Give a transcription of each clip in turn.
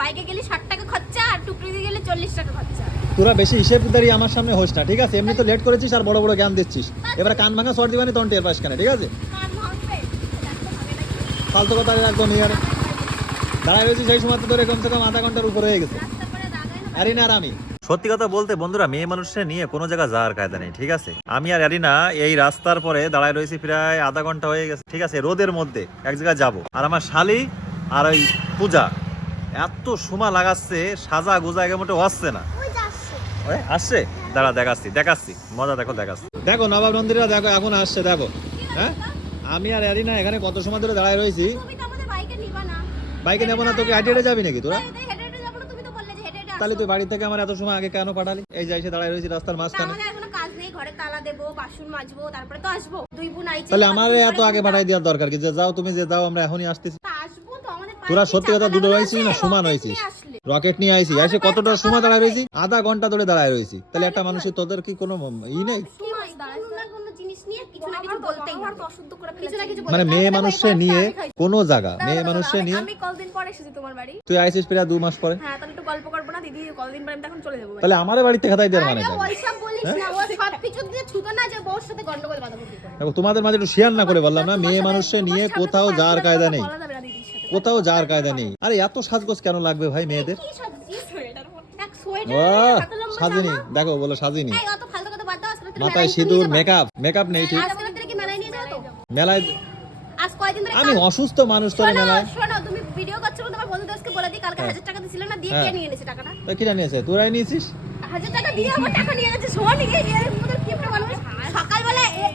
বাইকে গেলে ষাট টাকা খরচা আর টুকরিতে গেলে চল্লিশ টাকা খরচা। তোরা বেশি হিসেবদারি আমার সামনে হোস না ঠিক আছে? এমনি তো লেট করেছিস আর বড় বড় জ্ঞান দিচ্ছিস। এবার কান ভাঙা সর দিবানি তখন টের পাস কেন ঠিক আছে? ফালতু কথা একদম ইয়ার। দাঁড়ায় রয়েছি সেই সময় তো তোর কমসে কম আধা ঘণ্টার উপরে হয়ে গেছে। দাগাই না আর আমি। সত্যি কথা বলতে বন্ধুরা মেয়ে মানুষের নিয়ে কোনো জায়গা যাওয়ার কায়দা নেই ঠিক আছে? আমি আর আরিনা এই রাস্তার পরে দাঁড়ায় রয়েছি প্রায় আধা ঘণ্টা হয়ে গেছে ঠিক আছে? রোদের মধ্যে এক জায়গায় যাব। আর আমার শালি আর ওই পূজা এত সময় লাগাচ্ছে সাজা গোজা একে মোটে হচ্ছে না। আসছে। দাঁড়া দেখাচ্ছি দেখাচ্ছি মজা দেখো দেখাচ্ছি। দেখো নবাব নন্দিরা দেখো এখন আসছে দেখো। হ্যাঁ? আমি আর আরিনা এখানে কত সময় ধরে দাঁড়ায় রয়েছি। তুমি তো আমাদের বাইকে নিবা না। বাইকে নেব না তোকে হেঁটে হেঁটে যাবি নাকি তোরা? তাই হেঁটে হেঁটে যাব না, তুমি তো বললে যে হেঁটে হেঁটে তাহলে তুই বাড়ি থেকে আমার এত সময় আগে কেন পাঠালি? এই যে এসে দাঁড়ায় রয়েছি রাস্তার মাঝখানে। আমাদের এখনও কাজ নেই ঘরে তালা দেবো বাসন মাজবো তারপরে তো আসব। দুই বোন আইছে তাহলে আমার এত আগে পাঠাই দেওয়ার দরকার কি? যে যাও তুমি যে যাও আমরা এখনই আসতেছি তা আসব তো আমাদের তোরা সত্যি কথা দুটো হয়েছিস না সমান হয়েছিস রকেট নিয়ে আইসি। এসে কতটা সময় দাঁড়ায় রয়েছি আধা ঘণ্টা ধরে দাঁড়ায় রয়েছি। তাহলে একটা মানুষের তোদের কি কোনো ই নেই? কি হয়, কোনো না কোনো জিনিস নিয়ে কিছু না কিছু বলতেই হবে। কিছু না কিছু মানে মেয়ে হবে। মানুষের নিয়ে। কোনো জায়গা মেয়ে দাঁড়াও, নিয়ে আমি কতদিন পরে এসেছি তোমার বাড়ি। তুই আইসিস প্রায় দু মাস পরে? হ্যাঁ তাহলে একটু গল্প করব না দিদি কতদিন পরে আমি তখন চলে যাব। তাহলে আমার বাড়িতে খাতাই দেওয়ার মানে ওইসব বলিস না, ও সব কিছু দিয়ে ছুতো না যে বউর সাথে গন্ডগোল বাঁধাবো তোমাদের মাঝে একটু শেয়ার না করে বললাম না মেয়ে মানুষের নিয়ে কোথাও যাওয়ার কায়দা নেই। কোথাও যাওয়ার কায়দা নেই। আরে এত সাজগোজ কেন লাগবে ভাই মেয়েদের? সাজিনি। দেখো বলো সাজিনি। মাথায় সিঁদুর মেকআপ মেকআপ নেই ঠিক। মেলায় নিয়ে তো? আমি অসুস্থ মানুষ তোর মেলায়। শোনো, তুমি ভিডিও করছ তোমার বন্ধুদের বলে দিই কালকে হ্যাঁ। হাজার টাকা দিছিলে না দিয়ে হ্যাঁ। কে নিয়ে টাকাটা? তা কি জানিয়েছে তোরাই নিয়েছিস? টাকা দিয়ে আমার টাকা নিয়ে গেছে শোন এই এর মধ্যে কিপটা মানুষ সকালবেলা এ-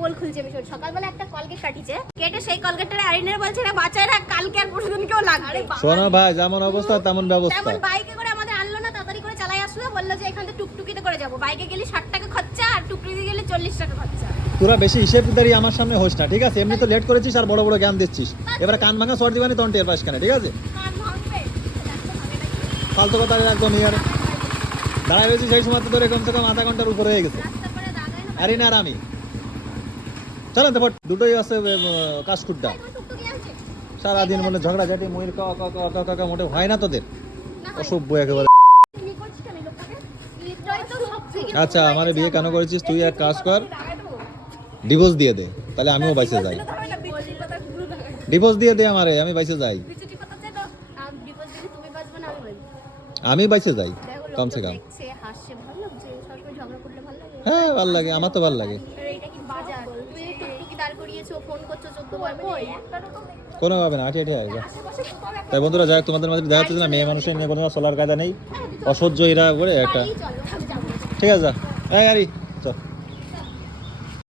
বল খুলছি শোন সকালবেলা একটা কলগেট কাটিছে। কেটে সেই কলগেটটা আইনের বলছে না বাঁচায় রাখ কালকে আর পরশুদিন কেউ লাগবে শোনো ভাই যেমন অবস্থা তেমন ব্যবস্থা। তেমন বাইকে করে আমাদের আনলো না তাড়াতাড়ি করে চালাই আসলো বলল যে এখান থেকে টুকটুকিতে করে যাব। বাইকে গেলে ষাট টাকা খরচা আর টুকটুকিতে গেলে চল্লিশ টাকা খরচা। তোরা বেশি হিসেবদারি আমার সামনে হোস না ঠিক আছে? এমনি তো লেট করেছিস আর বড় বড় জ্ঞান দিচ্ছিস। এবার কান ভাঙা সর দিবানি তখন টের পাস কেন ঠিক আছে? ফালতু কথা একদম ইয়ার। দাঁড়ায় রয়েছি সেই সময় তো তোর কমসে কম আধা ঘণ্টার উপরে হয়ে গেছে। দাগাই না। আর আমি। চলো তো বট দুটোই আছে আছে সারাদিন মনে ঝগড়া ঝাঁটি ময়ূর কা কা কা কা কা মোটে হয় না তোদের। অসভ্য একেবারে। আচ্ছা আমার বিয়ে কেন করেছিস? তুই এক কাজ কর ডিভোর্স দিয়ে দে তাহলে আমিও বাইসে যাই। ডিভোর্স দিয়ে দে আমারে আমি বাইসে যাই। আমি বাইসে যাই কমসে কম? হ্যাঁ ভালো লাগে আমার তো ভালো লাগে আর এইটা কি বাজার? তুমি যে টুকটুকি ফোন করছ কোনো ভাবে না আটি আটি আসবে তাই বন্ধুরা যাই তোমাদের মধ্যে দেখা যাচ্ছে না মেয়ে মানুষের নিয়ে কোনো চলার কায়দা নেই। অসহ্য এরা করে একটা। ঠিক আছে যা। এই আরি চল।